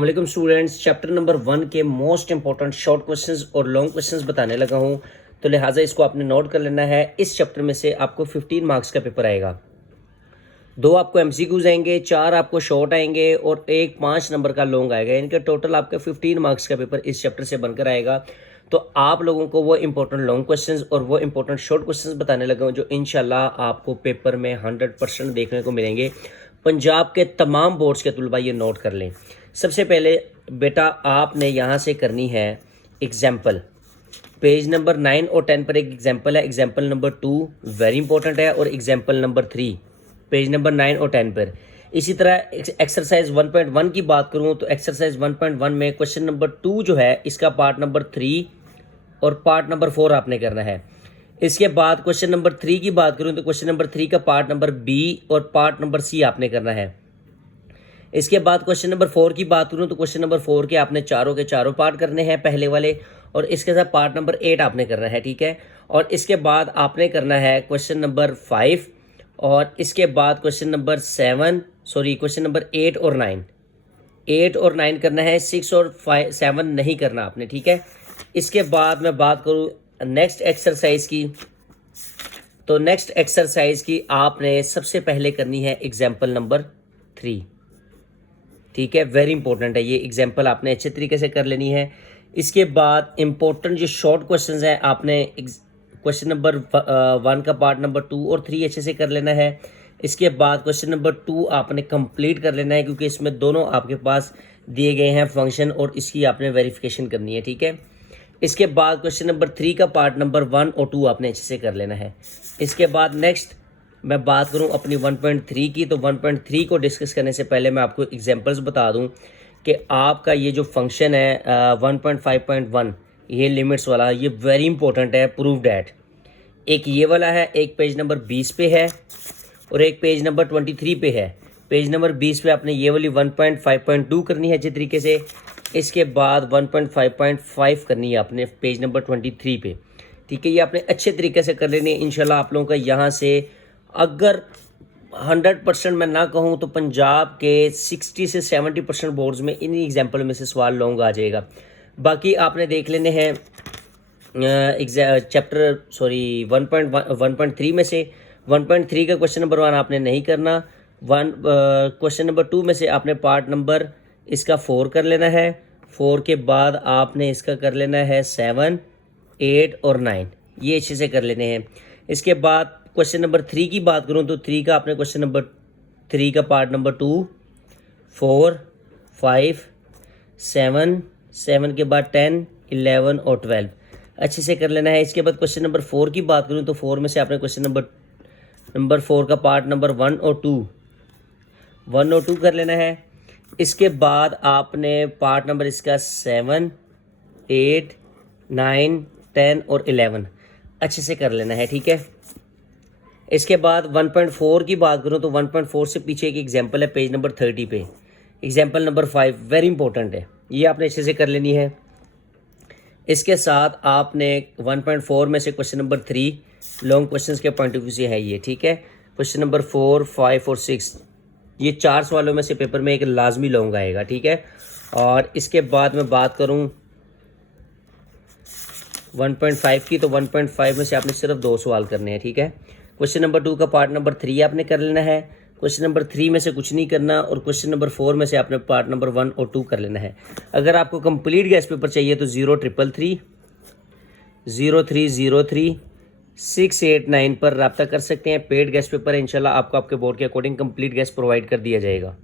वालेकुम students, chapter number 1 के most important short questions और लॉन्ग क्वेश्चंस बताने लगा हूं, तो लिहाजा इसको आपने नोट कर लेना है। इस चैप्टर में से आपको 15 मार्क्स का पेपर आएगा। 2 आपको एमसीक्यूज आएंगे, 4 आपको शॉर्ट आएंगे और एक 5 नंबर का लॉन्ग आएगा। इनका टोटल आपका 15 मार्क्स का पेपर इस चैप्टर से बनकर आएगा। तो आप लोगों को वो इंपॉर्टेंट लॉन्ग क्वेश्चंस और वो इंपॉर्टेंट शॉर्ट क्वेश्चंस बताने लगा हूं जो इंशाल्लाह आपको पेपर में 100% देखने को मिलेंगे। पंजाब के तमाम बोर्ड्स के तलबा ये नोट कर लें। सबसे पहले बेटा आपने यहाँ से करनी है एग्जाम्पल। पेज नंबर 9 और 10 पर एक एग्जाम्पल है। एग्जाम्पल नंबर 2 वेरी इंपॉर्टेंट है और एग्जाम्पल नंबर 3 पेज नंबर 9 और 10 पर। इसी तरह एक्सरसाइज 1.1 की बात करूँ तो एक्सरसाइज 1.1 में क्वेश्चन नंबर 2 जो है इसका पार्ट नंबर 3 और पार्ट नंबर 4 आपने करना है। इसके बाद क्वेश्चन नंबर 3 की बात करूँ तो क्वेश्चन नंबर 3 का पार्ट नंबर बी और पार्ट नंबर सी आपने करना है। इसके बाद क्वेश्चन नंबर 4 की बात करूँ तो क्वेश्चन नंबर 4 के आपने चारों के चारों पार्ट करने हैं पहले वाले, और इसके साथ पार्ट नंबर 8 आपने करना है, ठीक है। और इसके बाद आपने करना है क्वेश्चन नंबर 5 और इसके बाद क्वेश्चन नंबर 8 और 9, 8 और 9 करना है, 6 और 7 नहीं करना आपने, ठीक है। इसके बाद मैं बात करूँ नेक्स्ट एक्सरसाइज की, तो नेक्स्ट एक्सरसाइज की आपने सबसे पहले करनी है एग्जाम्पल नंबर 3, ठीक है। वेरी इंपॉर्टेंट है ये एग्जाम्पल, आपने अच्छे तरीके से कर लेनी है। इसके बाद इंपॉर्टेंट जो शॉर्ट क्वेश्चंस हैं आपने क्वेश्चन नंबर 1 का पार्ट नंबर 2 और 3 अच्छे से कर लेना है। इसके बाद क्वेश्चन नंबर 2 आपने कंप्लीट कर लेना है क्योंकि इसमें दोनों आपके पास दिए गए हैं फंक्शन और इसकी आपने वेरिफिकेशन करनी है, ठीक है। इसके बाद क्वेश्चन नंबर 3 का पार्ट नंबर 1 और 2 आपने अच्छे से कर लेना है। इसके बाद नेक्स्ट मैं बात करूं अपनी 1.3 की, तो 1.3 को डिस्कस करने से पहले मैं आपको एग्जांपल्स बता दूं कि आपका ये जो फंक्शन है 1.5.1 ये लिमिट्स वाला, ये वेरी इंपॉर्टेंट है। प्रूव डैट एक ये वाला है, एक पेज नंबर 20 पे है और एक पेज नंबर 23 पे है। पेज नंबर 20 पे आपने ये वाली 1.5.2 करनी है अच्छे तरीके से। इसके बाद 1.5.5 करनी है आपने पेज नंबर 23 पे, ठीक है। ये आपने अच्छे तरीके से कर लेनी है। इंशाल्लाह आप लोगों का यहाँ से अगर 100% मैं ना कहूँ तो पंजाब के 60 से 70% बोर्ड्स में इन्हीं एग्जाम्पल में से सवाल लॉन्ग आ जाएगा। बाकी आपने देख लेने हैं चैप्टर 1.3 में से 1.3 का क्वेश्चन नंबर 1 आपने नहीं करना। क्वेश्चन नंबर 2 में से आपने पार्ट नंबर इसका 4 कर लेना है। 4 के बाद आपने इसका कर लेना है 7, 8 और 9, ये अच्छे से कर लेने हैं। इसके बाद क्वेश्चन नंबर 3 की बात करूं तो 3 का आपने क्वेश्चन नंबर 3 का पार्ट नंबर 2, 4, 5, 7 के बाद 10, 11 और 12 अच्छे से कर लेना है। इसके बाद क्वेश्चन नंबर 4 की बात करूं तो 4 में से आपने क्वेश्चन नंबर 4 का पार्ट नंबर 1 और 2 कर लेना है। इसके बाद आपने पार्ट नंबर इसका 7, 8, 9, 10 और 11 अच्छे से कर लेना है, ठीक है। इसके बाद 1.4 की बात करूं तो 1.4 से पीछे एक एग्जाम्पल है पेज नंबर 30 पे। एग्जाम्पल नंबर 5 वेरी इंपॉर्टेंट है, ये आपने अच्छे से कर लेनी है। इसके साथ आपने 1.4 में से क्वेश्चन नंबर 3 लॉन्ग क्वेश्चंस के पॉइंट ऑफ व्यू से है ये, ठीक है। क्वेश्चन नंबर 4, 5 और 6 ये 4 सवालों में से पेपर में एक लाजमी लॉन्ग आएगा, ठीक है। और इसके बाद मैं बात करूँ 1.5 की, तो 1.5 में से आपने सिर्फ 2 सवाल करने हैं, ठीक है। क्वेश्चन नंबर 2 का पार्ट नंबर 3 आपने कर लेना है। क्वेश्चन नंबर 3 में से कुछ नहीं करना और क्वेश्चन नंबर 4 में से आपने पार्ट नंबर 1 और 2 कर लेना है। अगर आपको कंप्लीट गैस पेपर चाहिए तो 0333 0303 689 पर रब्ता कर सकते हैं। पेड गैस पेपर है, इंशाल्लाह आपको आपके बोर्ड के अकॉर्डिंग कंप्लीट गैस प्रोवाइड कर दिया जाएगा।